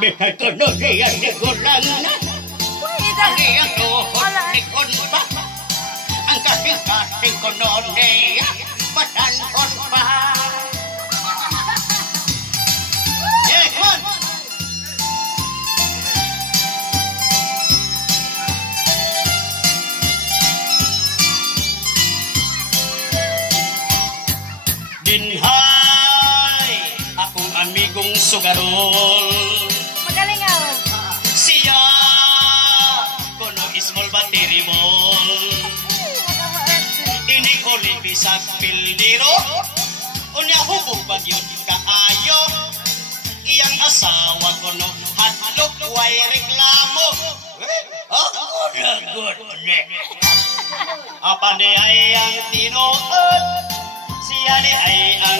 Mihal ko no niya siguran na. Ang iyang tuhod ni Konpa. Ang kasing-kasing ko no niya pasan Konpa. Yekon! Dinhay akong amigong sugarol. Magaling ako. Siya kono small battery ball. Ini ko libisag pildiro. Unya hubog bagyod kaayo. Iyang asawa kono hadlok way reklamo. Ako na good. Apa ni ay ang tinuod. Siya ni ay ang